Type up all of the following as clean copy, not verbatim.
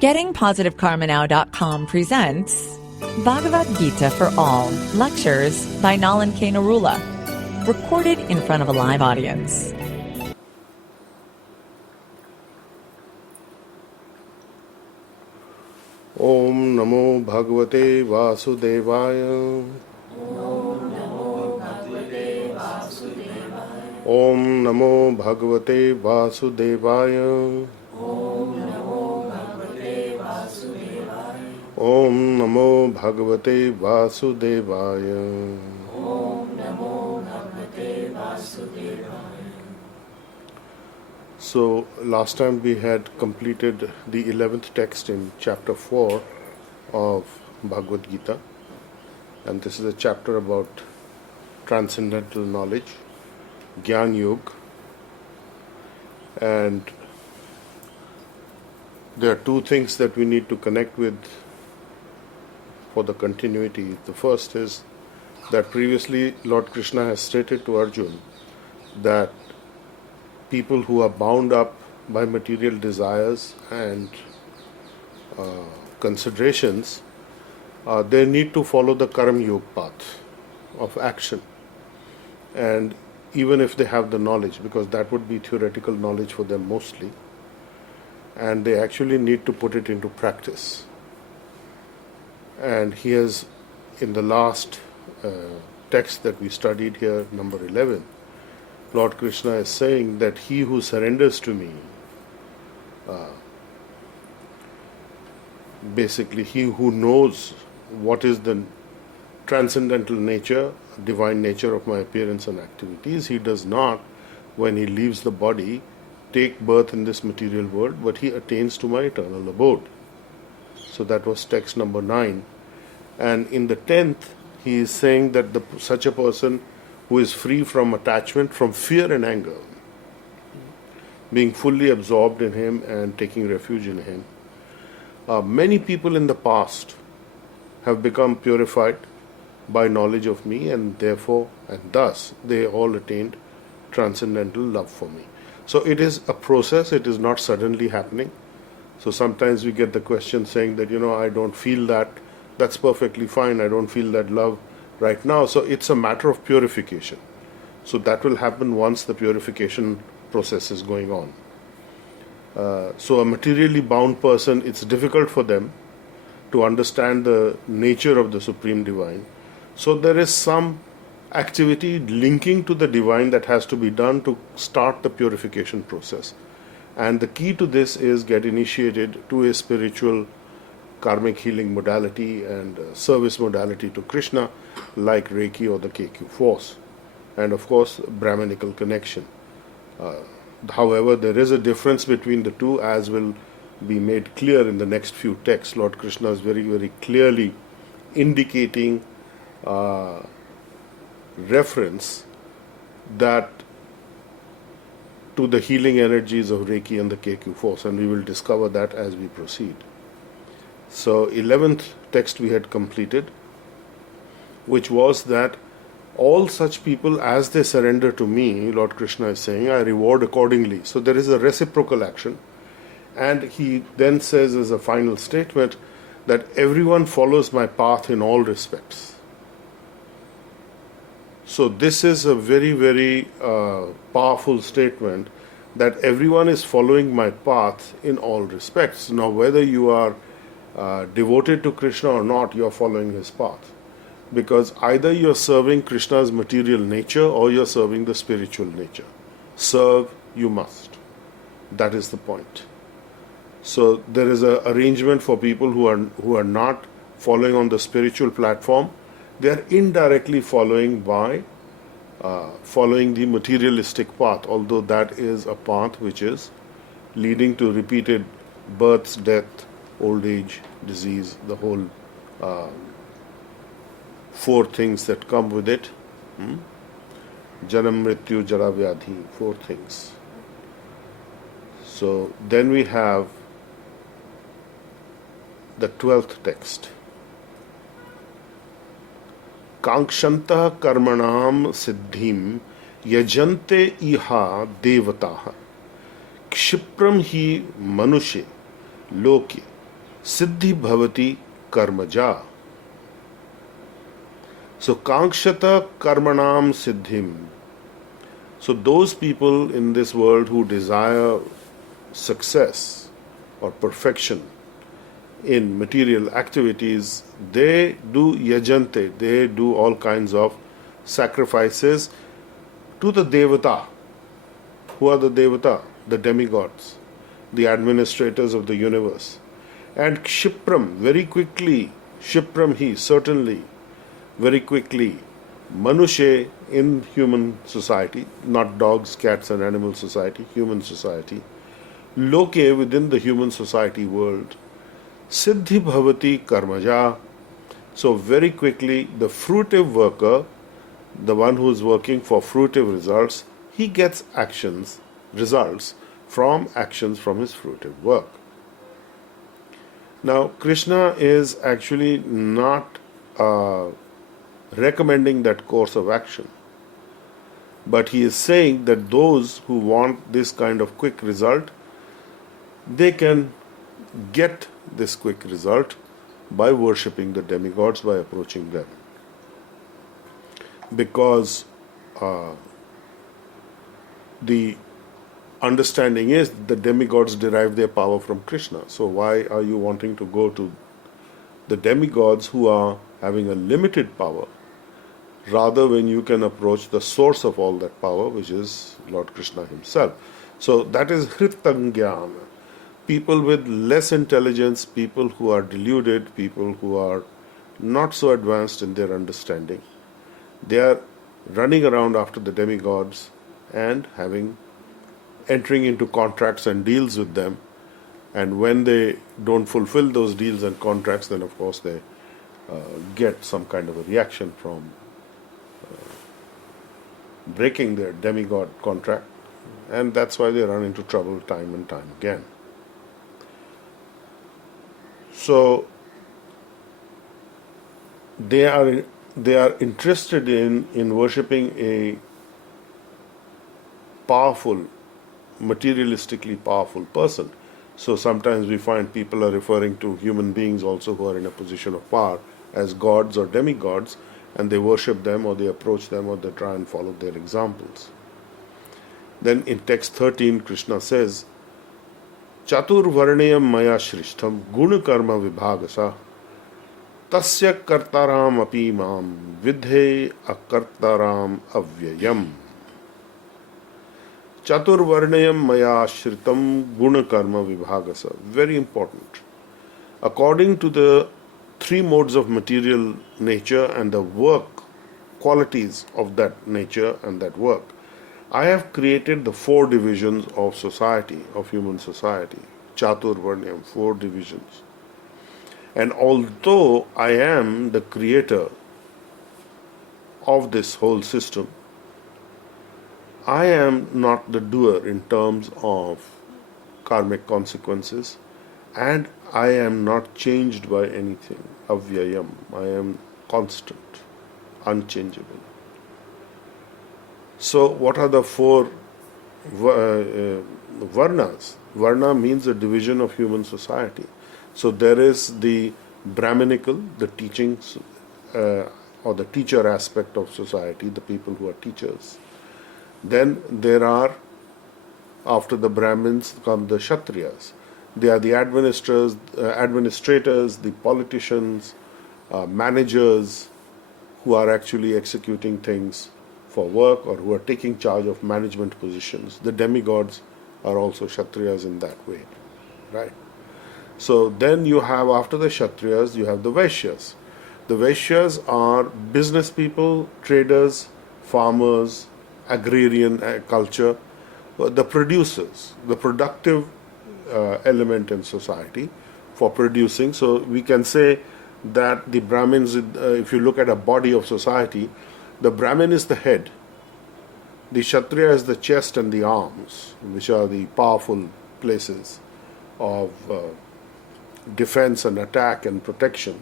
GettingPositiveKarmaNow.com presents Bhagavad Gita for All, lectures by Nalan K. Narula, recorded in front of a live audience. Om Namo Bhagavate Vasudevaya. Om Namo Bhagavate Vasudevaya. Om Namo Bhagavate Vasudevaya. So last time we had completed the 11th text in chapter 4 of Bhagavad Gita, and this is a chapter about transcendental knowledge, Gyan Yoga, and there are two things that we need to connect with for the continuity. The first is that previously Lord Krishna has stated to Arjuna that people who are bound up by material desires and considerations, they need to follow the Karma Yoga path of action. And even if they have the knowledge, because that would be theoretical knowledge for them mostly, and they actually need to put it into practice. And he has, in the last text that we studied here, number 11, Lord Krishna is saying that he who surrenders to me, basically he who knows what is the transcendental nature, divine nature of my appearance and activities, he does not, when he leaves the body, take birth in this material world, but he attains to my eternal abode. So that was text number 9. And in the 10th, he is saying that such a person who is free from attachment, from fear and anger, being fully absorbed in him and taking refuge in him. Many people in the past have become purified by knowledge of me, and therefore, and thus, they all attained transcendental love for me. So it is a process, it is not suddenly happening. So sometimes we get the question saying that, I don't feel that. That's perfectly fine, I don't feel that love right now. So it's a matter of purification. So that will happen once the purification process is going on. So a materially bound person, it's difficult for them to understand the nature of the Supreme Divine. So there is some activity linking to the Divine that has to be done to start the purification process. And the key to this is get initiated to a spiritual karmic healing modality and service modality to Krishna, like Reiki or the KQ force, and of course Brahmanical connection. However, there is a difference between the two, as will be made clear in the next few texts. Lord Krishna is very, very clearly indicating reference that to the healing energies of Reiki and the KQ force, and we will discover that as we proceed. So 11th text we had completed, which was that all such people, as they surrender to me, Lord Krishna is saying, I reward accordingly. So there is a reciprocal action. And he then says as a final statement that everyone follows my path in all respects. So this is a very, very powerful statement, that everyone is following my path in all respects. Now, whether you are devoted to Krishna or not, you are following his path. Because either you are serving Krishna's material nature or you are serving the spiritual nature. Serve you must. That is the point. So there is an arrangement for people who are not following on the spiritual platform. They are indirectly following by following the materialistic path, although that is a path which is leading to repeated births, death, old age, disease, the whole 4 things that come with it. Janam, Mrityu, Jara, Vyadhi, 4 things. So then we have the 12th text. Kankshantah karmanam siddhim yajante iha devataha kshipram hi manushe loke Siddhi bhavati karmaja. So kankshata karmanam siddhim. So those people in this world who desire success or perfection in material activities, they do yajante, they do all kinds of sacrifices to the devata. Who are the devata? The demigods, the administrators of the universe. And Kshipram, very quickly, Kshipram he, certainly, very quickly, Manushe in human society, not dogs, cats, and animal society, human society, Loke within the human society world, Siddhi Bhavati Karmaja. So, very quickly, the fruitive worker, the one who is working for fruitive results, he gets results from actions from his fruitive work. Now, Krishna is actually not recommending that course of action, but he is saying that those who want this kind of quick result, they can get this quick result by worshipping the demigods, by approaching them. Because the understanding is the demigods derive their power from Krishna. So why are you wanting to go to the demigods who are having a limited power, rather when you can approach the source of all that power, which is Lord Krishna himself. So that is Hritangyana. People with less intelligence, people who are deluded, people who are not so advanced in their understanding, they are running around after the demigods and entering into contracts and deals with them. And when they don't fulfill those deals and contracts, then of course they get some kind of a reaction from breaking their demigod contract, and that's why they run into trouble time and time again. So they are interested in worshipping a powerful, materialistically powerful person. So sometimes we find people are referring to human beings also who are in a position of power as gods or demigods, and they worship them or they approach them or they try and follow their examples. Then in text 13, Krishna says, Chatur varneyam maya shrishtham guna karma vibhagasa tasya kartaram api mam vidhe akartaram avyayam. Chatur varneyam maya shritam guna karma vibhagasa. Very important. According to the three modes of material nature and the work qualities of that nature and that work, I have created the four divisions of society, of human society. Chatur Varnam, four divisions. And although I am the creator of this whole system, I am not the doer in terms of karmic consequences, and I am not changed by anything. Avyayam, I am constant, unchangeable. So, what are the four varnas? Varna means a division of human society. So, there is the Brahminical, the teachings or the teacher aspect of society, the people who are teachers. Then there are, after the Brahmins, come the Kshatriyas. They are the administrators, the politicians, managers who are actually executing things for work or who are taking charge of management positions. The demigods are also Kshatriyas in that way, right? So then you have, after the Kshatriyas, you have the Vaishyas. The Vaishyas are business people, traders, farmers, agrarian culture, the producers, the productive element in society for producing. So we can say that the Brahmins, if you look at a body of society, the Brahmin is the head, the Kshatriya is the chest and the arms, which are the powerful places of defense and attack and protection,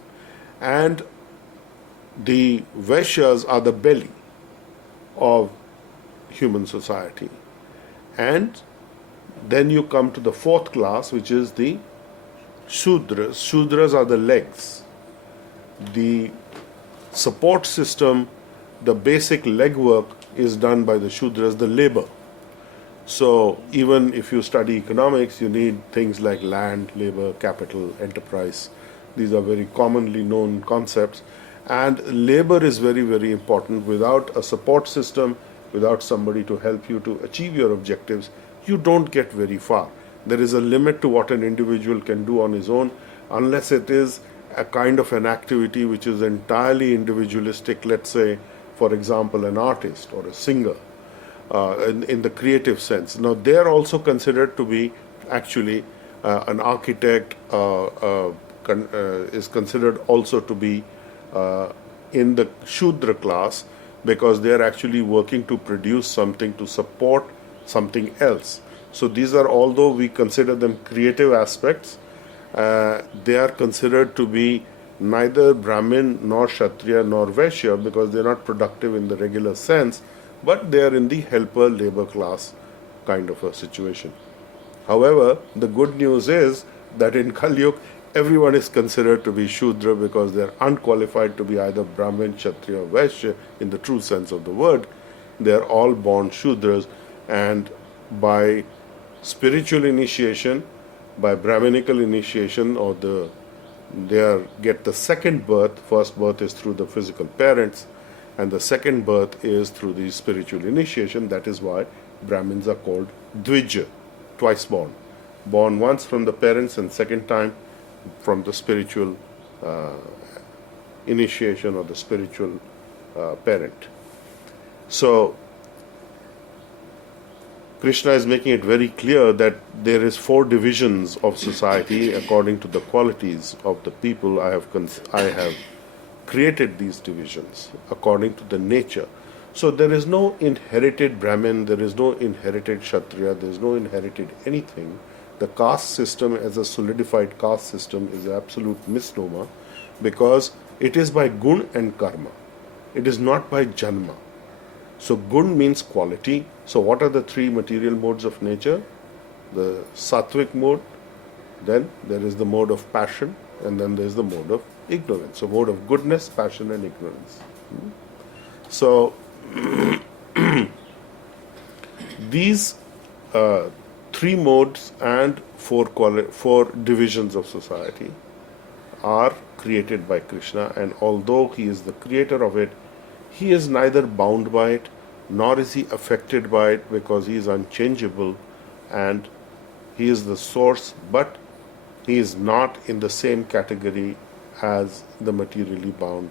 and the Vaishyas are the belly of human society. And then you come to the fourth class, which is the Shudras are the legs. The support system, the basic legwork is done by the Shudras, the labor. So even if you study economics, you need things like land, labor, capital, enterprise. These are very commonly known concepts. And labor is very, very important. Without a support system, without somebody to help you to achieve your objectives, you don't get very far. There is a limit to what an individual can do on his own, unless it is a kind of an activity which is entirely individualistic, let's say, for example, an artist or a singer. In the creative sense. Now, they are also considered to be actually an architect is considered also to be in the Shudra class, because they are actually working to produce something to support something else. So these are, although we consider them creative aspects, they are considered to be neither Brahmin nor Kshatriya nor Vaishya, because they are not productive in the regular sense, but they are in the helper labor class kind of a situation. However, the good news is that in Kali Yuga, everyone is considered to be Shudra, because they are unqualified to be either Brahmin, Kshatriya, or Vaishya in the true sense of the word. They are all born Shudras, and by spiritual initiation, by Brahminical initiation, or get the second birth. First birth is through the physical parents, and the second birth is through the spiritual initiation. That is why Brahmins are called Dvija, twice born. Born once from the parents and second time from the spiritual initiation or the spiritual parent. So Krishna is making it very clear that there is 4 divisions of society according to the qualities of the people. I have created these divisions according to the nature. So there is no inherited Brahmin, there is no inherited Kshatriya, there is no inherited anything. The caste system as a solidified caste system is an absolute misnomer, because it is by gun and karma. It is not by janma. So gun means quality. So what are the 3 material modes of nature? The sattvic mode, then there is the mode of passion, and then there is the mode of ignorance. So mode of goodness, passion, and ignorance. So these 3 modes and 4 divisions of society are created by Krishna, and although he is the creator of it, he is neither bound by it nor is he affected by it, because he is unchangeable and he is the source, but he is not in the same category as the materially bound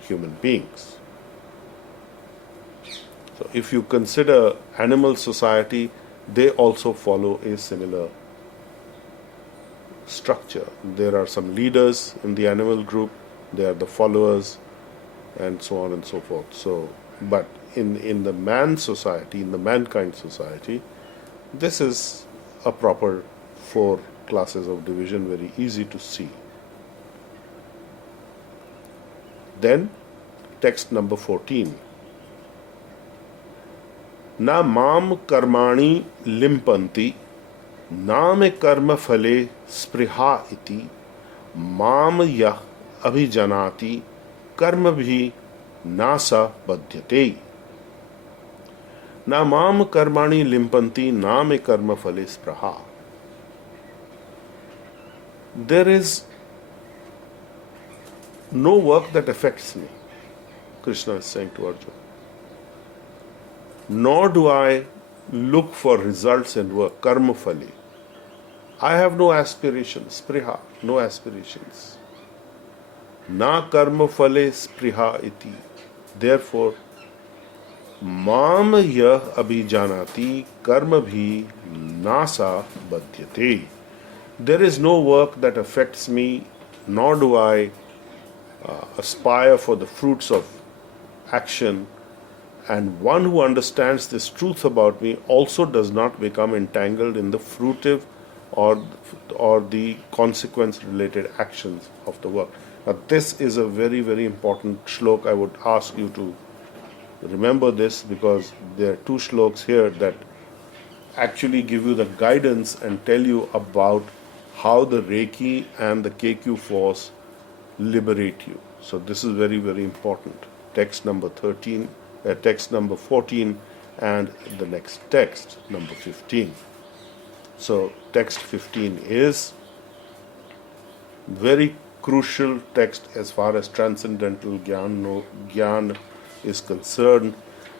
human beings. So if you consider animal society, they also follow a similar structure. There are some leaders in the animal group, they are the followers, and so on and so forth. So, but in the man society, in the mankind society, this is a proper 4 classes of division, very easy to see. Then, text number 14. Na mam karmani limpanti, na me karma phale spriha iti, mam yah abhijanati, karma bhi nasa badhyate. Na mam karmani limpanti, na me karma phale spriha. There is no work that affects me, Krishna is saying to Arjuna. Nor do I look for results in work, karma phali. I have no aspirations, spriha, no aspirations. Na karma phale spriha iti. Therefore, mam yah abhijanati karma bhi nasa badhyate. There is no work that affects me, nor do I aspire for the fruits of action, and one who understands this truth about me also does not become entangled in the fruitive or the consequence related actions of the work. Now this is a very, very important shlok. I would ask you to remember this, because there are 2 shloks here that actually give you the guidance and tell you about how the Reiki and the KQ force liberate you. So this is very, very important. Text number 13, text number 14, and the next text, number 15. So text 15 is very crucial text as far as transcendental Gyan is concerned.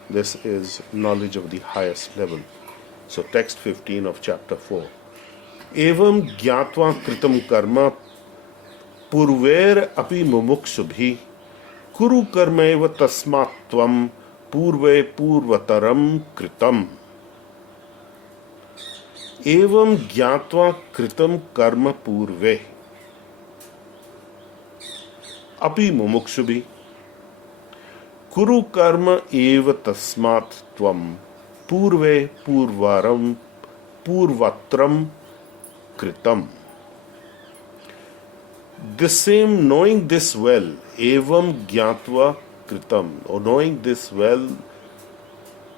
This is knowledge of the highest level. So text 15 of chapter 4. Evam gyatva kritam karma purver api mumukshubhi kuru karma eva tasmat tvam purve purvataram kritam. Evam gyatva kritam karma purve api mumukshubhi kuru karma eva tasmat tvam purve purvaram purvatram kritam. The same, knowing this well, evam gyatva kritam, or knowing this well,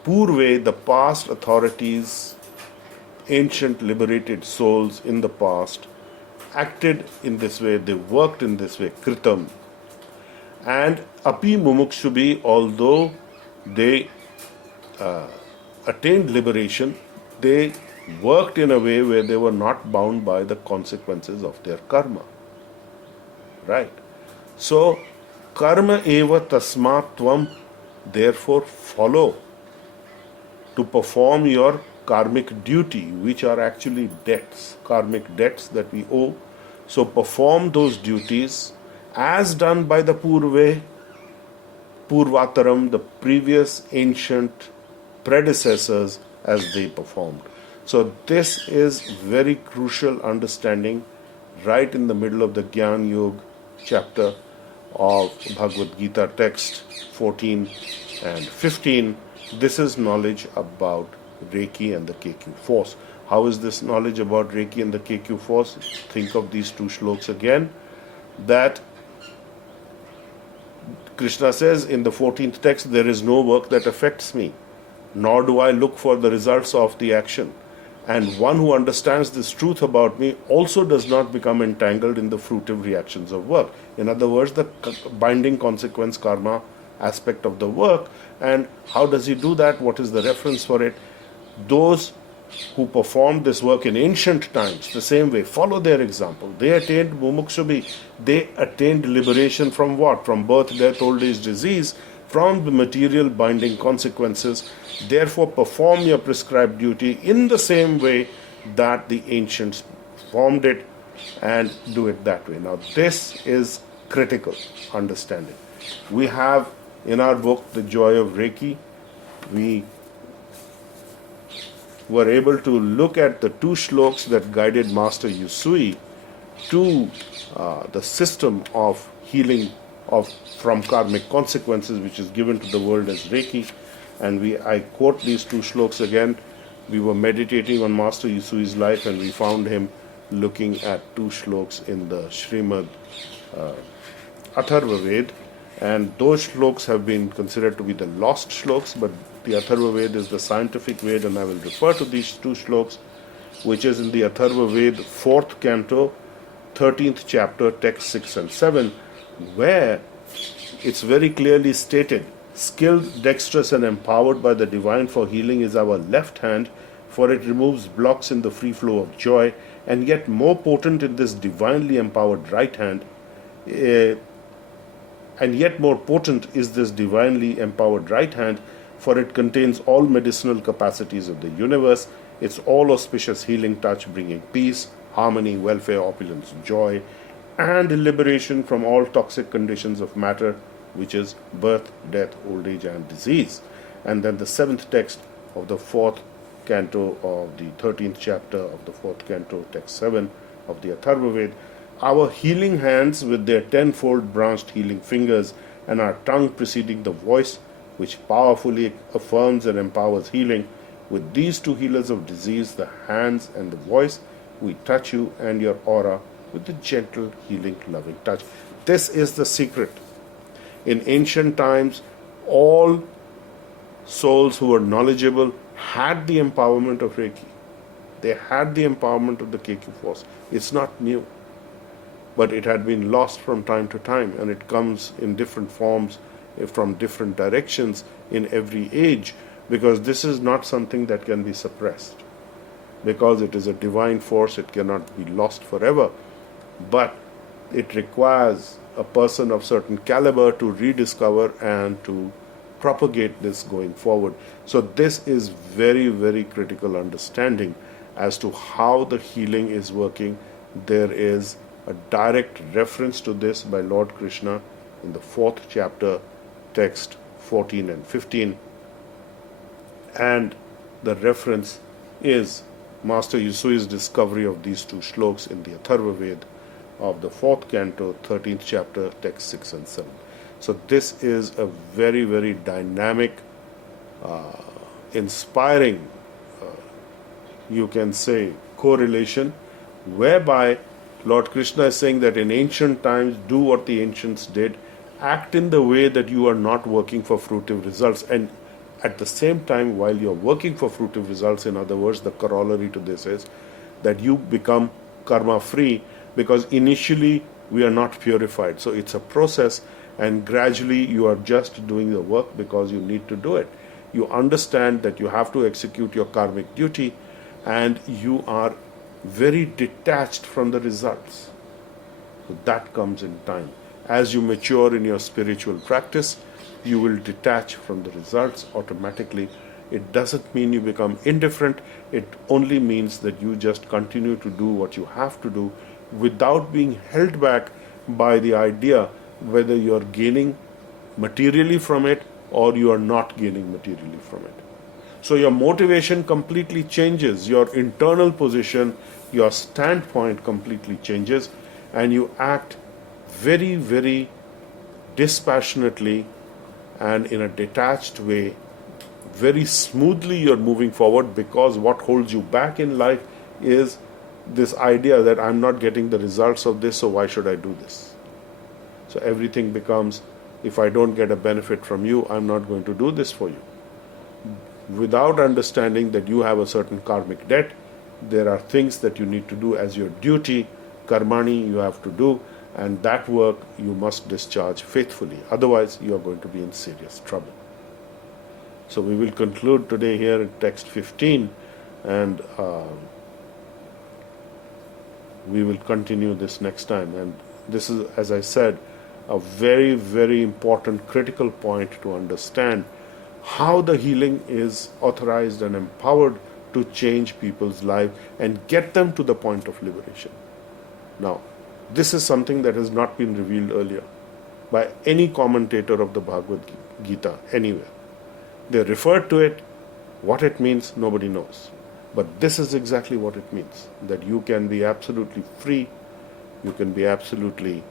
purve, the past authorities, ancient liberated souls in the past, acted in this way, they worked in this way, kritam. And api mumukshubhi, although they attained liberation, they worked in a way where they were not bound by the consequences of their karma. Right? So, karma eva tasmat tvam, therefore follow to perform your karmic duty, which are actually debts, karmic debts that we owe. So perform those duties as done by the purvataram, the previous ancient predecessors, as they performed. So this is very crucial understanding right in the middle of the Gyan Yoga chapter of Bhagavad Gita text 14 and 15. This is knowledge about Reiki and the KQ force. How is this knowledge about Reiki and the KQ force? Think of these two shlokas again. That Krishna says in the 14th text, there is no work that affects me, nor do I look for the results of the action. And one who understands this truth about me also does not become entangled in the fruitive reactions of work. In other words, the binding consequence karma aspect of the work. And how does he do that? What is the reference for it? Those who performed this work in ancient times, the same way, follow their example. They attained mumukshubhi. They attained liberation from what? From birth, death, old age, disease, from the material binding consequences. Therefore, perform your prescribed duty in the same way that the ancients performed it, and do it that way. Now, this is critical understanding. We have in our book, The Joy of Reiki, we were able to look at the two shlokas that guided Master Yusui to the system of healing from karmic consequences, which is given to the world as Reiki. And I quote these two shlokas again. We were meditating on Master Yusui's life, and we found him looking at two shlokas in the Srimad Atharva Ved. And those shlokas have been considered to be the lost shlokas, but the Atharva Ved is the scientific Ved, and I will refer to these two shlokas, which is in the Atharva Ved, 4th canto, 13th chapter, text 6 and 7, where it's very clearly stated, skilled, dexterous, and empowered by the divine for healing is our left hand, for it removes blocks in the free flow of joy, and yet more potent in this divinely empowered right hand, and yet more potent is this divinely empowered right hand, for it contains all medicinal capacities of the universe, its all auspicious healing touch bringing peace, harmony, welfare, opulence, joy, and liberation from all toxic conditions of matter, which is birth, death, old age, and disease. And then the 7th text of the 4th canto of the 13th chapter of the 4th canto, text 7 of the Atharva Ved, our healing hands with their tenfold branched healing fingers, and our tongue preceding the voice, which powerfully affirms and empowers healing. With these two healers of disease, the hands and the voice, we touch you and your aura with the gentle, healing, loving touch. This is the secret. In ancient times, all souls who were knowledgeable had the empowerment of Reiki. They had the empowerment of the KQ force. It's not new, but it had been lost from time to time, and it comes in different forms from different directions in every age, because this is not something that can be suppressed. Because it is a divine force, it cannot be lost forever, but it requires a person of certain caliber to rediscover and to propagate this going forward. So this is very, very critical understanding as to how the healing is working. There is a direct reference to this by Lord Krishna in the 4th chapter, text 14 and 15, and the reference is Master Yusui's discovery of these two shloks in the Atharva Ved of the 4th canto, 13th chapter, text 6 and 7. So this is a very, very dynamic, inspiring, you can say, correlation, whereby Lord Krishna is saying that in ancient times, do what the ancients did, act in the way that you are not working for fruitive results, and at the same time, while you're working for fruitive results, in other words, the corollary to this is that you become karma free, because initially we are not purified. So it's a process, and gradually you are just doing the work because you need to do it. You understand that you have to execute your karmic duty, and you are very detached from the results. So that comes in time. As you mature in your spiritual practice, you will detach from the results automatically. It doesn't mean you become indifferent. It only means that you just continue to do what you have to do without being held back by the idea whether you are gaining materially from it or you are not gaining materially from it. So your motivation completely changes, your internal position, your standpoint completely changes, and you act very, very dispassionately and in a detached way. Very smoothly you're moving forward, because what holds you back in life is this idea that I'm not getting the results of this, so why should I do this? So everything becomes, if I don't get a benefit from you, I'm not going to do this for you. Without understanding that you have a certain karmic debt, there are things that you need to do as your duty, karmani, you have to do, and that work you must discharge faithfully. Otherwise, you are going to be in serious trouble. So we will conclude today here in text 15, and we will continue this next time. And this is, as I said, a very, very important critical point to understand how the healing is authorized and empowered to change people's life and get them to the point of liberation. Now, this is something that has not been revealed earlier by any commentator of the Bhagavad Gita anywhere. They refer to it. What it means, nobody knows. But this is exactly what it means, that you can be absolutely free, you can be absolutely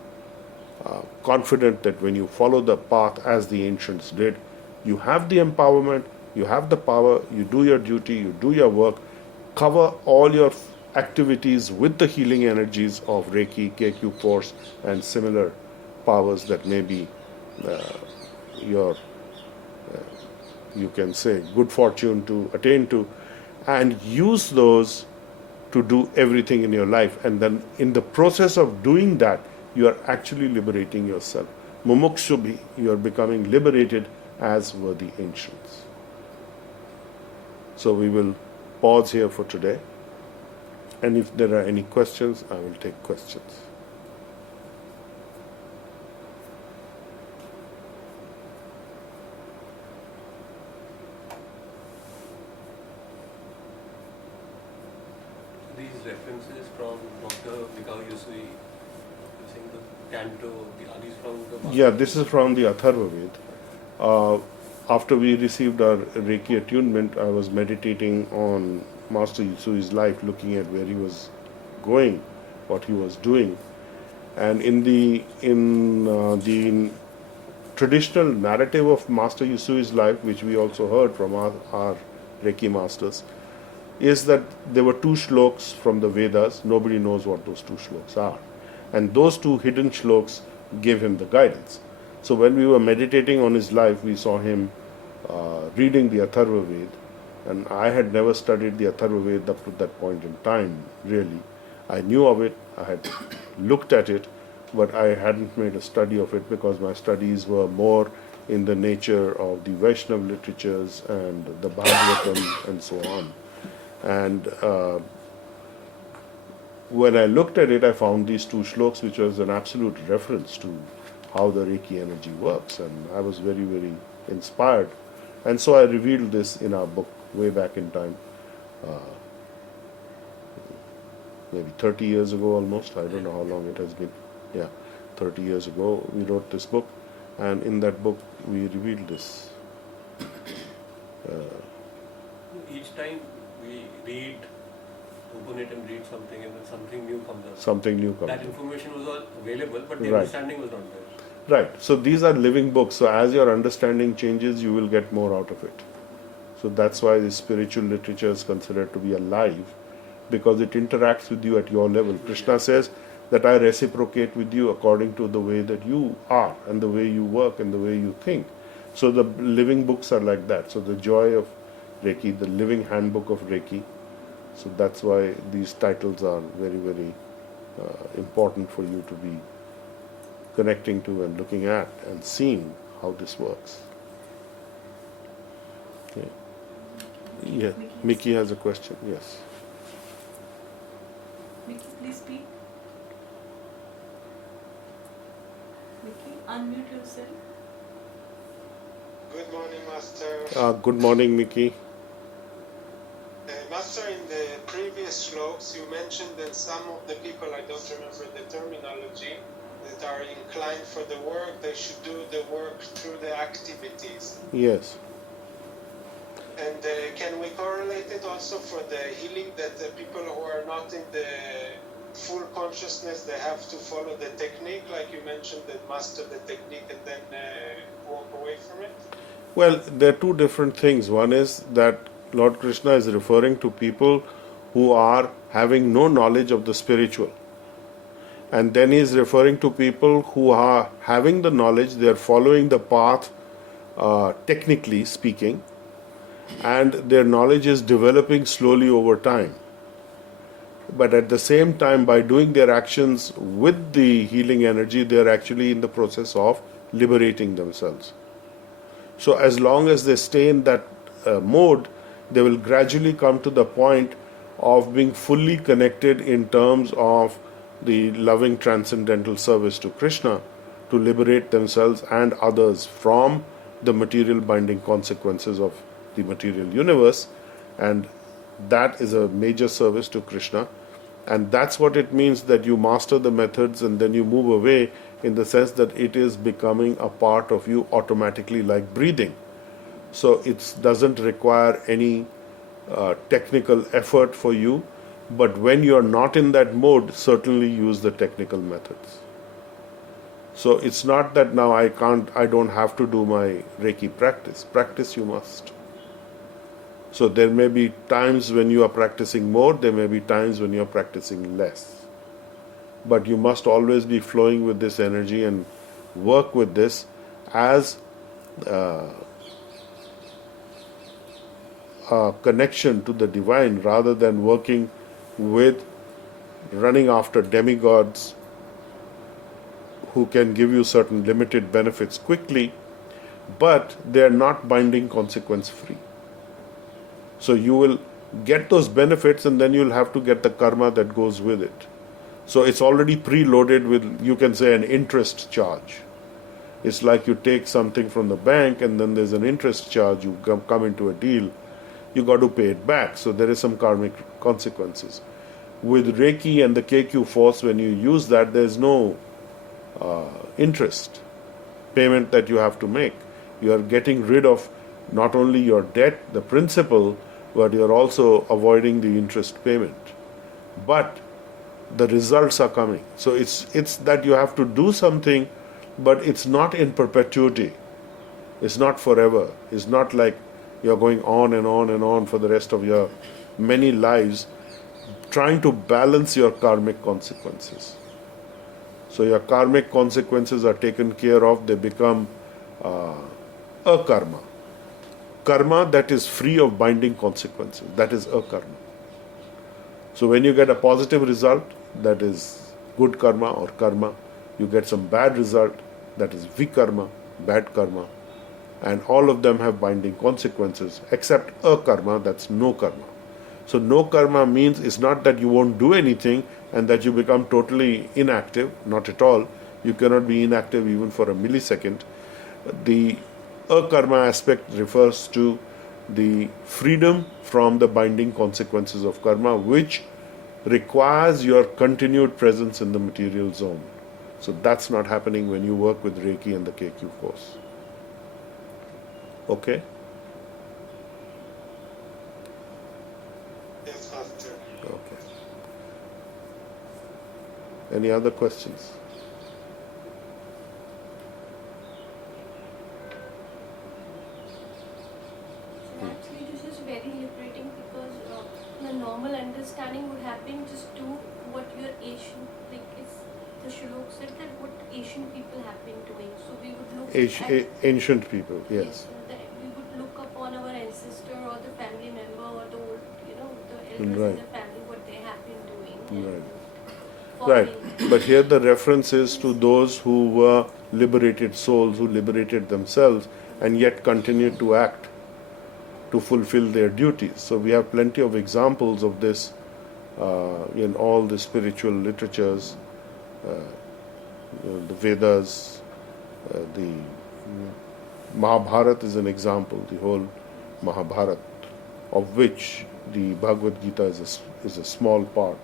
confident that when you follow the path as the ancients did, you have the empowerment, you have the power, you do your duty, you do your work, cover all your activities with the healing energies of Reiki, KQ force, and similar powers that may be your, you can say, good fortune to attain to, and use those to do everything in your life. And then in the process of doing that, you are actually liberating yourself. Mumukshubhi, you are becoming liberated as were the ancients. So we will pause here for today. And if there are any questions, I will take questions. These references from Dr. Mikao Yusui, I think the canto, are these from the... Yeah, this is from the Atharva Ved. After we received our Reiki attunement, I was meditating on Master Yusui's life, looking at where he was going, what he was doing. And in the traditional narrative of Master Yusui's life, which we also heard from our Reiki masters, is that there were two shloks from the Vedas. Nobody knows what those two shloks are. And those two hidden shloks gave him the guidance. So when we were meditating on his life, we saw him reading the Atharva Ved, And I had never studied the Atharva Ved up to that point in time, really. I knew of it, I had looked at it, but I hadn't made a study of it because my studies were more in the nature of the Vaishnav literatures and the Bhagavatam and so on. And when I looked at it, I found these two shlokas, which was an absolute reference to how the Reiki energy works, and I was very, very inspired. And so I revealed this in our book way back in time, maybe 30 years ago almost. I don't know how long it has been. Yeah, 30 years ago we wrote this book, and in that book we revealed this. Each time we read, open it and read something, and then something new comes up. Something new comes That up. information was all available, but the Right. understanding was not there. Right. So these are living books. So as your understanding changes, you will get more out of it. So that's why the spiritual literature is considered to be alive, because it interacts with you at your level. Krishna says that I reciprocate with you according to the way that you are and the way you work and the way you think. So the living books are like that. So the joy of Reiki, the living handbook of Reiki. So that's why these titles are very, very important for you to be connecting to and looking at and seeing how this works. Okay. Yeah, Mickey has a question. Yes. Mickey, please speak. Mickey, unmute yourself. Good morning, Master. Good morning, Mickey. Master, in the previous slopes, you mentioned that some of the people, I don't remember the terminology, that are inclined for the work, they should do the work through the activities. Yes. And can we correlate it also for the healing, that the people who are not in the full consciousness, they have to follow the technique, like you mentioned, that master the technique and then walk away from it? Well, there are two different things. One is that Lord Krishna is referring to people who are having no knowledge of the spiritual. And then he is referring to people who are having the knowledge, they are following the path, technically speaking, and their knowledge is developing slowly over time. But at the same time, by doing their actions with the healing energy, they are actually in the process of liberating themselves. So as long as they stay in that mode, they will gradually come to the point of being fully connected in terms of the loving transcendental service to Krishna, to liberate themselves and others from the material binding consequences of the material universe. And that is a major service to Krishna. And that's what it means, that you master the methods and then you move away, in the sense that it is becoming a part of you automatically, like breathing. So it doesn't require any technical effort for you, but when you are not in that mode, certainly use the technical methods. So it's not that now I don't have to do my Reiki practice. Practice you must. So there may be times when you are practicing more, there may be times when you are practicing less. But you must always be flowing with this energy and work with this as a connection to the divine, rather than working with running after demigods who can give you certain limited benefits quickly, but they are not binding consequence free. So you will get those benefits and then you'll have to get the karma that goes with it. So it's already preloaded with, you can say, an interest charge. It's like you take something from the bank and then there's an interest charge, you come into a deal, you got to pay it back. So there is some karmic consequences. With Reiki and the KQ force, when you use that, there's no interest payment that you have to make. You are getting rid of not only your debt, the principal, but you are also avoiding the interest payment. But the results are coming. So it's that you have to do something, but it's not in perpetuity. It's not forever. It's not like you're going on and on and on for the rest of your many lives, trying to balance your karmic consequences. So your karmic consequences are taken care of, they become a karma. karma that is free of binding consequences. That is a karma. So when you get a positive result, that is good karma or karma. You get some bad result, that is vikarma, bad karma. And all of them have binding consequences, except a karma, that's no karma. So no karma means it's not that you won't do anything and that you become totally inactive, not at all. You cannot be inactive even for a millisecond. The akarma aspect refers to the freedom from the binding consequences of karma, which requires your continued presence in the material zone. So that's not happening when you work with Reiki and the KQ course. Okay? Yes, Master. Okay. Any other questions? Actually, this is very liberating because the normal understanding would have been just do what your Asian, like it's the Shloka said that what Asian people have been doing. So we would look at Ancient people, yes. we would look upon our ancestor or the family member or the old, the elders Right. in the family, what they have been doing. Right. and Right. following. But here the reference is to those who were liberated souls, who liberated themselves and yet continued to act to fulfill their duties. So we have plenty of examples of this in all the spiritual literatures, the Vedas, the Mahabharata is an example, the whole Mahabharata, of which the Bhagavad Gita is a small part,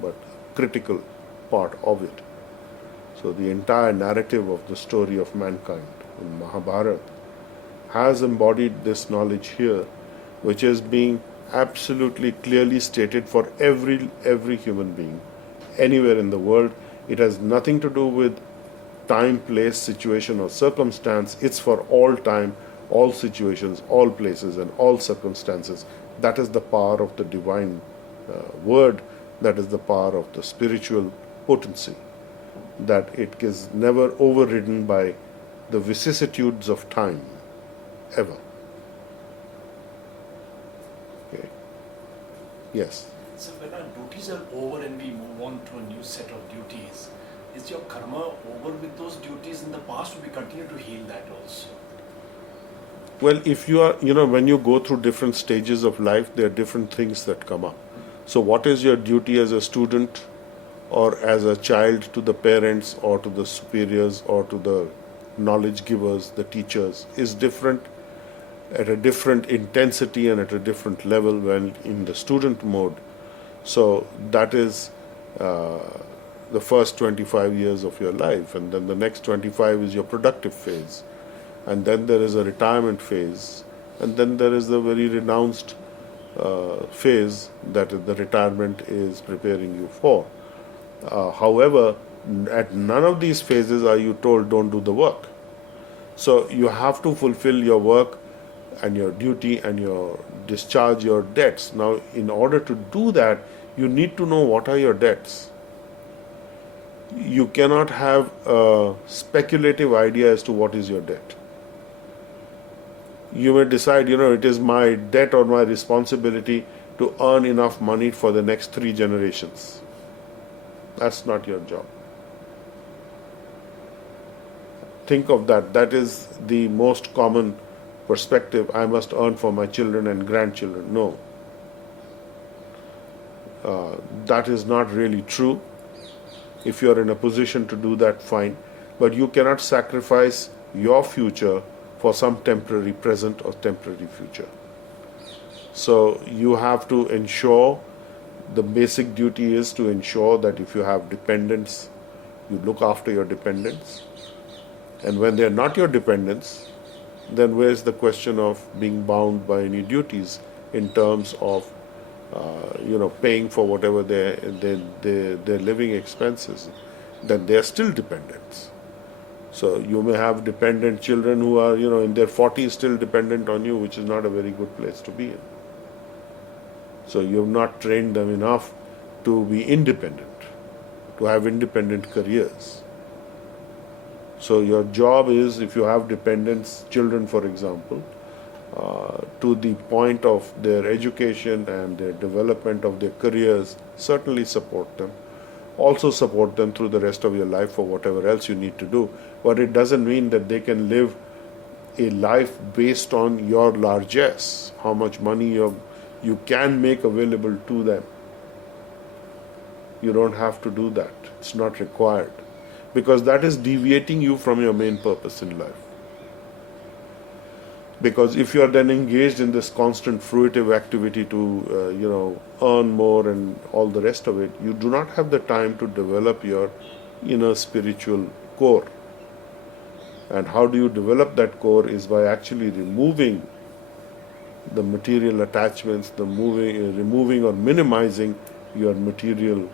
but critical part of it. So the entire narrative of the story of mankind in Mahabharata has embodied this knowledge here, which is being absolutely clearly stated for every human being, anywhere in the world. It has nothing to do with time, place, situation, or circumstance. It's for all time, all situations, all places, and all circumstances. That is the power of the divine word. That is the power of the spiritual potency. That it is never overridden by the vicissitudes of time, ever. Okay. Yes. So when our duties are over and we move on to a new set of duties, is your karma over with those duties in the past, or we continue to heal that also? Well, if you are, when you go through different stages of life, there are different things that come up. So what is your duty as a student or as a child to the parents or to the superiors or to the knowledge givers, the teachers, is different at a different intensity and at a different level when in the student mode. So that is the first 25 years of your life, and then the next 25 is your productive phase, and then there is a retirement phase, and then there is the very renounced phase that the retirement is preparing you for. However, at none of these phases are you told don't do the work. So you have to fulfill your work and your duty and your discharge your debts. Now, in order to do that, you need to know what are your debts. You cannot have a speculative idea as to what is your debt. You may decide, it is my debt or my responsibility to earn enough money for the next 3 generations. That's not your job. Think of that. That is the most common perspective. I must earn for my children and grandchildren. No. That is not really true. If you are in a position to do that, fine. But you cannot sacrifice your future for some temporary present or temporary future. So you have to ensure, the basic duty is to ensure that if you have dependents, you look after your dependents. And when they are not your dependents, then where's the question of being bound by any duties in terms of paying for whatever their living expenses? Then they are still dependents. So you may have dependent children who are in their 40s still dependent on you, which is not a very good place to be in. So you have not trained them enough to be independent, to have independent careers. So your job is, if you have dependents, children for example, to the point of their education and their development of their careers, certainly support them. Also support them through the rest of your life for whatever else you need to do. But it doesn't mean that they can live a life based on your largesse, how much money you can make available to them. You don't have to do that. It's not required. Because that is deviating you from your main purpose in life. Because if you are then engaged in this constant fruitive activity to, earn more and all the rest of it, you do not have the time to develop your inner spiritual core. And how do you develop that core is by actually removing the material attachments, removing or minimizing your material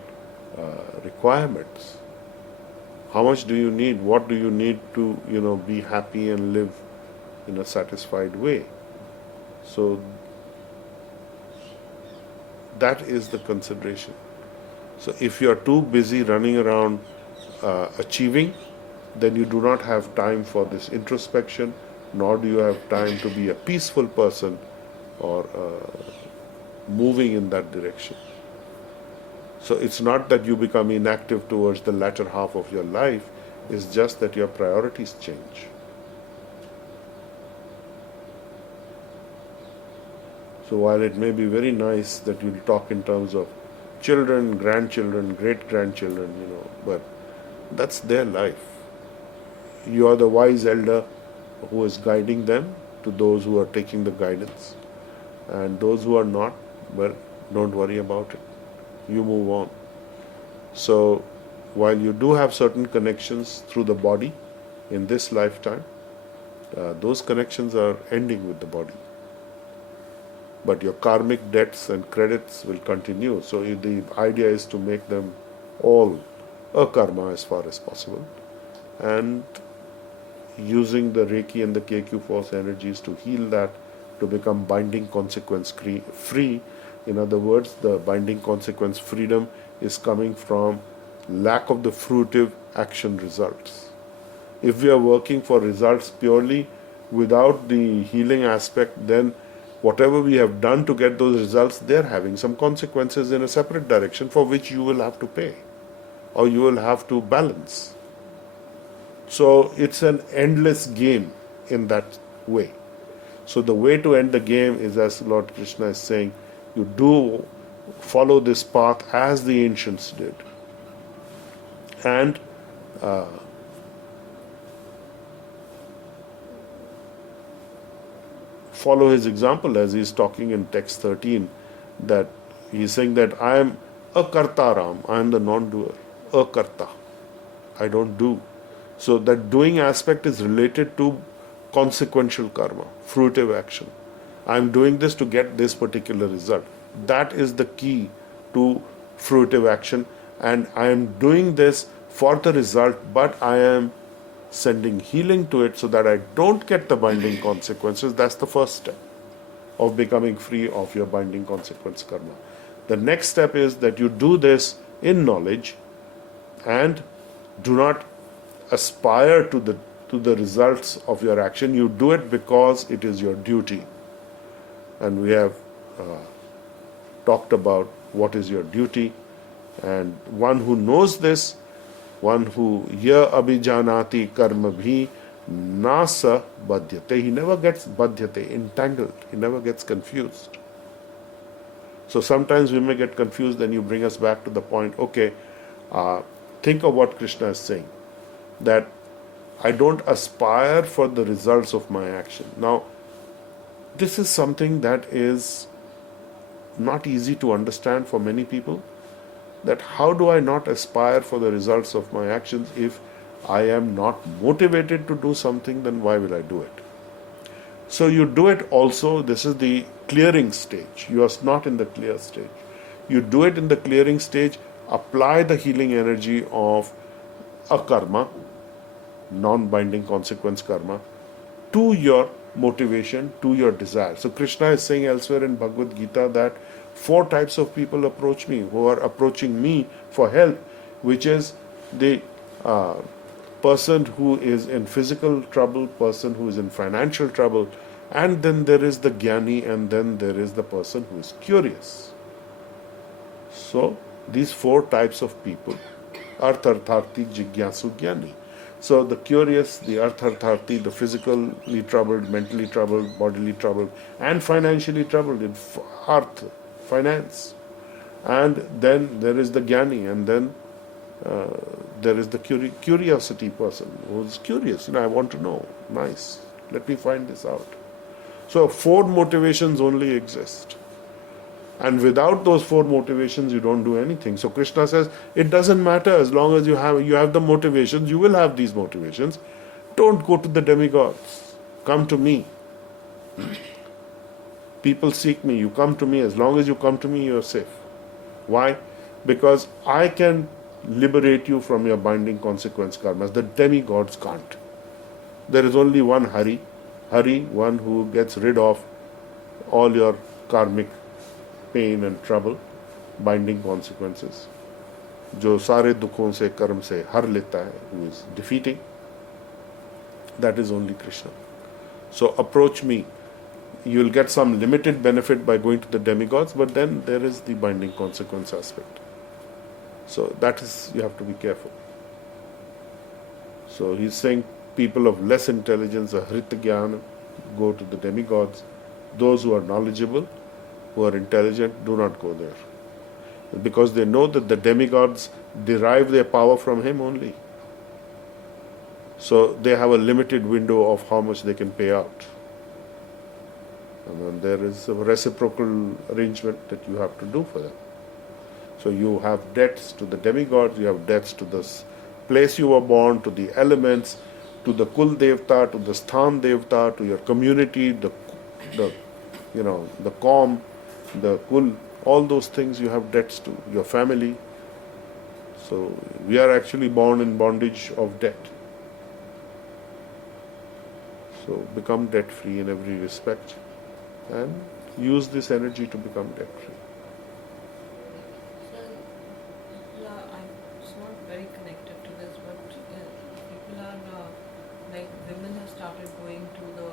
requirements. How much do you need? What do you need to, be happy and live in a satisfied way? So that is the consideration. So if you are too busy running around achieving, then you do not have time for this introspection, nor do you have time to be a peaceful person or moving in that direction. So it's not that you become inactive towards the latter half of your life, it's just that your priorities change. So while it may be very nice that you talk in terms of children, grandchildren, great-grandchildren, but that's their life. You are the wise elder who is guiding them to those who are taking the guidance. And those who are not, well, don't worry about it. You move on. So while you do have certain connections through the body in this lifetime, those connections are ending with the body. But your karmic debts and credits will continue. So the idea is to make them all a karma as far as possible. And using the Reiki and the KQ force energies to heal that, to become binding consequence free. In other words, the binding consequence freedom is coming from lack of the fruitive action results. If we are working for results purely without the healing aspect, then whatever we have done to get those results, they are having some consequences in a separate direction for which you will have to pay or you will have to balance. So it's an endless game in that way. So the way to end the game is, as Lord Krishna is saying, you do follow this path as the ancients did. And follow his example as he is talking in text 13, that he is saying that I am a kartaram, I am the non-doer, a karta. I don't do. So that doing aspect is related to consequential karma, fruitive action. I am doing this to get this particular result. That is the key to fruitive action, and I am doing this for the result, but I am sending healing to it so that I don't get the binding consequences. That's the first step of becoming free of your binding consequence karma. The next step is that you do this in knowledge and do not aspire to the results of your action. You do it because it is your duty. And we have talked about what is your duty. And one who knows this, one who ya abhijanati karma bhi nasa badhyate. He never gets badhyate, entangled. He never gets confused. So sometimes we may get confused, then you bring us back to the point, okay, think of what Krishna is saying, that I don't aspire for the results of my action. Now, this is something that is not easy to understand for many people, that how do I not aspire for the results of my actions? If I am not motivated to do something, then why will I do it? So you do it also, this is the clearing stage. You are not in the clear stage. You do it in the clearing stage, apply the healing energy of a karma, non-binding consequence karma, to your motivation, to your desire. So Krishna is saying elsewhere in Bhagavad Gita that 4 types of people approach me, who are approaching me for help, which is the person who is in physical trouble, person who is in financial trouble, And then there is the Jnani, and then there is the person who is curious. So, these four types of people: Arthartharti, Jigyasu, Jnani. So, the curious, the Arthartharti, the physically troubled, mentally troubled, bodily troubled, and financially troubled in arth, finance. And then there is the Jnani, and then there is the curiosity person who's curious. I want to know. Nice. Let me find this out. So, four motivations only exist. And without those four motivations, you don't do anything. So Krishna says, it doesn't matter as long as you have the motivations, you will have these motivations. Don't go to the demigods. Come to me. People seek me, you come to me. As long as you come to me, you are safe. Why? Because I can liberate you from your binding consequence karmas. The demigods can't. There is only one Hari. Hari, one who gets rid of all your karmic pain and trouble, binding consequences. जो सारे दुखों से कर्म से हर लेता है, who is defeating, that is only Krishna. So approach me. You will get some limited benefit by going to the demigods, but then there is the binding consequence aspect. So that is, you have to be careful. So he's saying people of less intelligence, Hrita Jnana, go to the demigods. Those who are knowledgeable, who are intelligent, do not go there. Because they know that the demigods derive their power from him only. So they have a limited window of how much they can pay out. And then there is a reciprocal arrangement that you have to do for them. So you have debts to the demigods, you have debts to this place you were born, to the elements, to the Kul Devta, to the Sthan Devta, to your community, the Qawm, the Kul, all those things you have debts to, your family. So we are actually born in bondage of debt. So become debt free in every respect and use this energy to become debt free. I'm not very connected to this, but people are like women have started going to the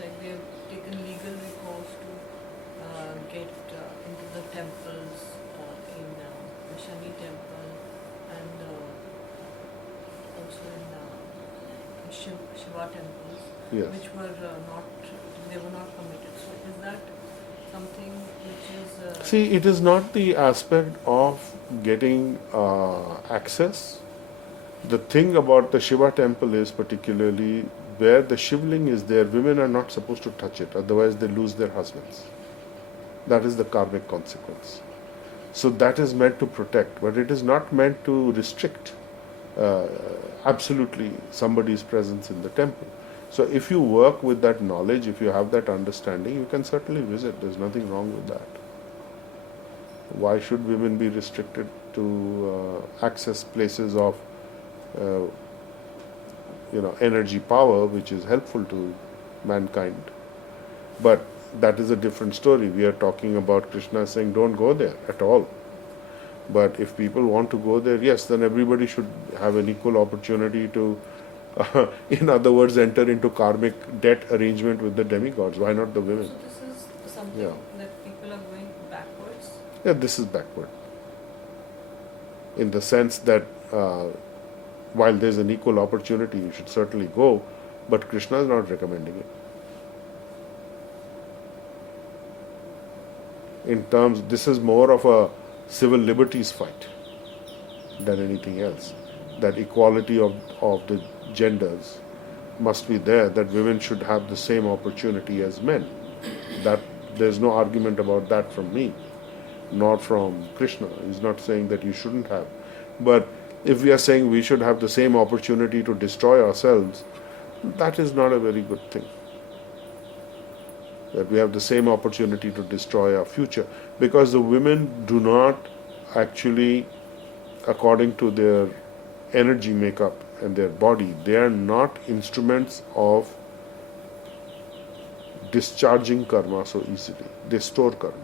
like they've taken legal recourse to get into the temples in the Shani temple and also in Shiva temples, Yes. which were they were not permitted. So is that something which is... See, it is not the aspect of getting access. The thing about the Shiva temple is particularly where the Shivling is there, women are not supposed to touch it, otherwise they lose their husbands. That is the karmic consequence. So that is meant to protect, but it is not meant to restrict absolutely somebody's presence in the temple. So if you work with that knowledge, if you have that understanding, you can certainly visit. There's nothing wrong with that. Why should women be restricted to access places of energy power, which is helpful to mankind? But that is a different story. We are talking about Krishna saying don't go there at all. But if people want to go there, yes, then everybody should have an equal opportunity to, in other words, enter into karmic debt arrangement with the demigods. Why not the women? So this is something that people are going backwards? Yeah, this is backward. In the sense that while there's an equal opportunity, you should certainly go, but Krishna is not recommending it. In terms, this is more of a civil liberties fight than anything else. That equality of the genders must be there, that women should have the same opportunity as men. That there's no argument about that from me, nor from Krishna. He's not saying that you shouldn't have. But if we are saying we should have the same opportunity to destroy ourselves, that is not a very good thing. That we have the same opportunity to destroy our future. Because the women do not actually, according to their energy makeup and their body, they are not instruments of discharging karma so easily. They store karma.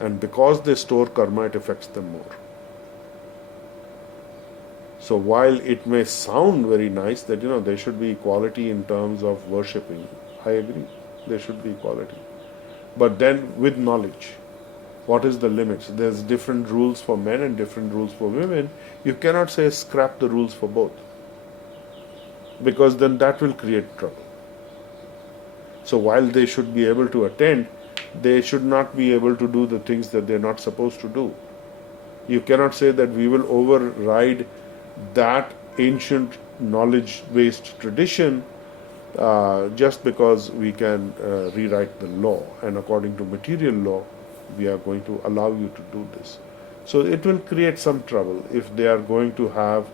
And because they store karma, it affects them more. So while it may sound very nice that there should be equality in terms of worshipping, I agree, there should be equality. But then with knowledge, what is the limits? There's different rules for men and different rules for women. You cannot say scrap the rules for both, because then that will create trouble. So while they should be able to attend, they should not be able to do the things that they're not supposed to do. You cannot say that we will override that ancient knowledge-based tradition just because we can rewrite the law, and according to material law, we are going to allow you to do this. So it will create some trouble if they are going to have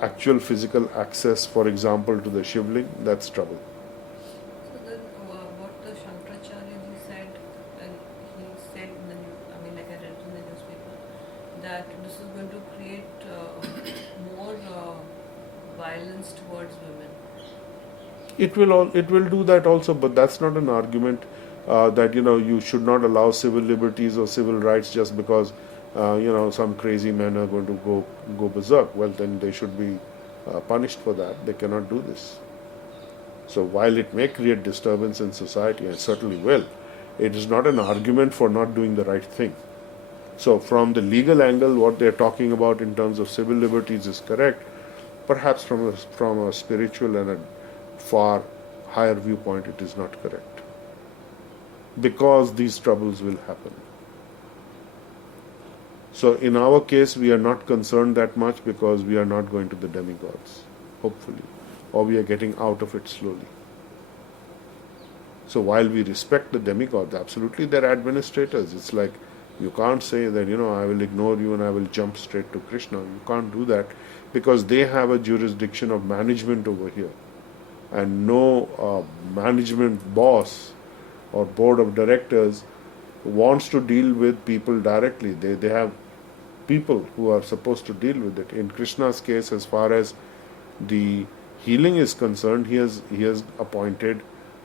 actual physical access, for example, to the Shivling. That's trouble. So then, what the Shankaracharya ji said, and he said in the like I read in the newspaper, that this is going to create more violence towards women. It will do that also, but that's not an argument that you should not allow civil liberties or civil rights just because some crazy men are going to go berserk. Well, then they should be punished for that. They cannot do this. So while it may create disturbance in society, and certainly will, it is not an argument for not doing the right thing. So from the legal angle, what they're talking about in terms of civil liberties is correct. Perhaps from a spiritual and a far higher viewpoint, it is not correct, because these troubles will happen. So in our case, we are not concerned that much because we are not going to the demigods, hopefully, or we are getting out of it slowly. So while we respect the demigods, absolutely they're administrators. It's like you can't say that I will ignore you and I will jump straight to Krishna. You can't do that, because they have a jurisdiction of management over here, and no management boss or board of directors wants to deal with people directly. They have people who are supposed to deal with it. In Krishna's case, as far as the healing is concerned, he has appointed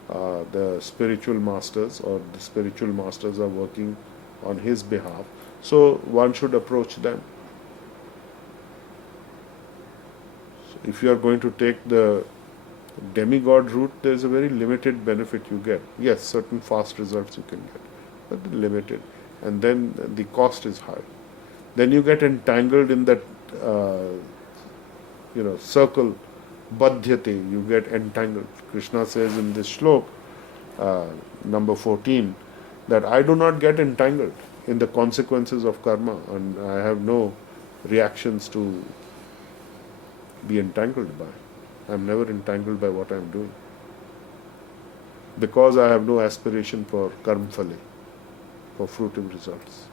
the spiritual masters, or the spiritual masters are working on his behalf. So one should approach them. So if you are going to take the demigod route, there is a very limited benefit you get. Yes, certain fast results you can get, but they're limited, and then the cost is high. Then you get entangled in that circle, badhyate. You get entangled. Krishna says in this shlok, number 14, that I do not get entangled in the consequences of karma, and I have no reactions to be entangled by. I am never entangled by what I am doing, because I have no aspiration for karma phale, for fruitive results.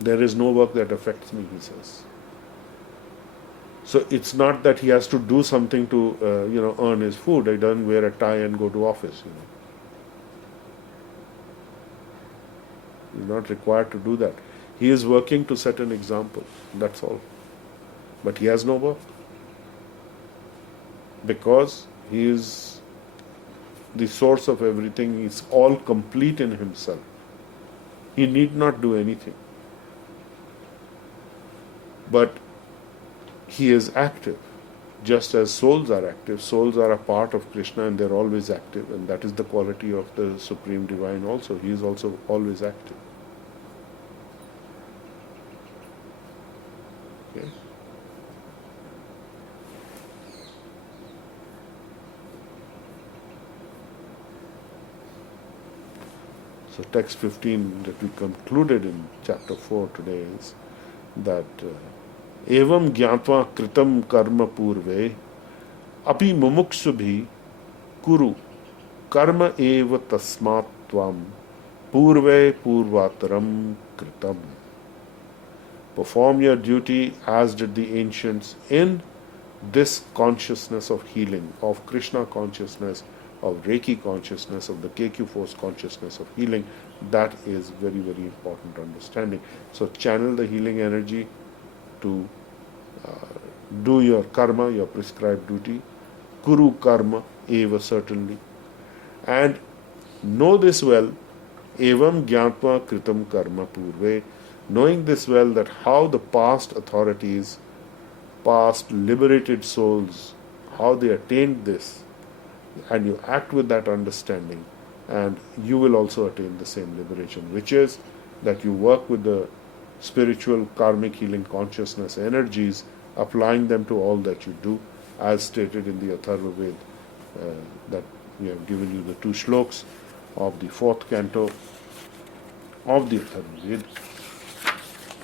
There is no work that affects me, he says. So it's not that he has to do something to earn his food. He doesn't wear a tie and go to office. He's not required to do that. He is working to set an example. That's all. But he has no work, because he is the source of everything. He is all complete in himself. He need not do anything. But he is active, just as souls are active. Souls are a part of Krishna, and they're always active, and that is the quality of the Supreme Divine also. He is also always active. Okay. So text 15 that we concluded in chapter 4 today is that evam gyatva kritam karma purve api mumukshubhi kuru karma eva tasmat tvam purve purvataram kritam. Perform your duty as did the ancients in this consciousness of healing, of Krishna consciousness, of Reiki consciousness, of the KQ force consciousness of healing. That is very, very important understanding. So channel the healing energy to do your karma, your prescribed duty. Kuru karma eva, certainly. And know this well, evam gyatva kritam karma purve, knowing this well, that how the past authorities past liberated souls, how they attained this, and you act with that understanding, and you will also attain the same liberation, which is that you work with the spiritual karmic healing consciousness energies, applying them to all that you do, as stated in the Atharva Ved, that we have given you the 2 shloks of the 4th canto of the Atharva Ved,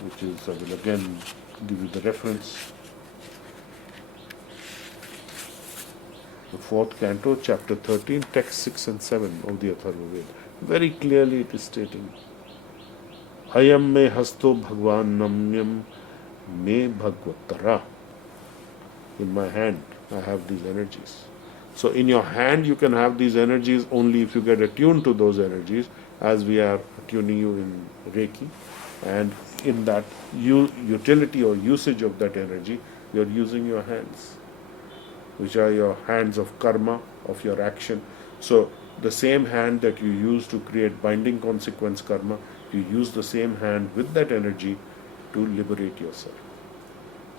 which is, I will again give you the reference. The 4th canto, chapter 13, text 6 and 7 of the Atharva Ved. Very clearly it is stating, Ayam me hasto bhagwan namyam me bhagvatara. In my hand, I have these energies. So in your hand, you can have these energies only if you get attuned to those energies, as we are attuning you in Reiki. And in that utility or usage of that energy, you are using your hands, which are your hands of karma, of your action. So the same hand that you use to create binding consequence karma, you use the same hand with that energy to liberate yourself.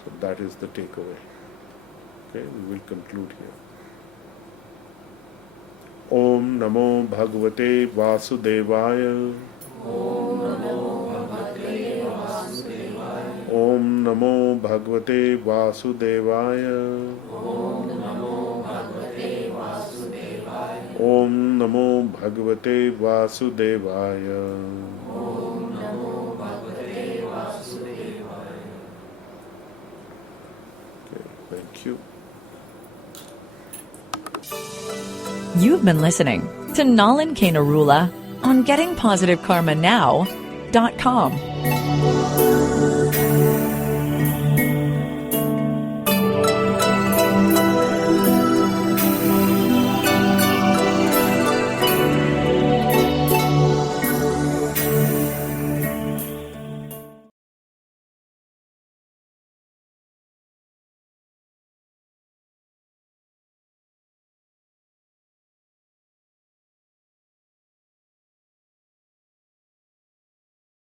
So that is the takeaway. Okay, we will conclude here. Om Namo Bhagavate Vasudevaya. Om Namo Bhagavate Vasudevaya. Om Namo Bhagavate Vasudevaya. Okay, thank you. You've been listening to Nalin Kainarula on GettingPositiveKarmaNow.com.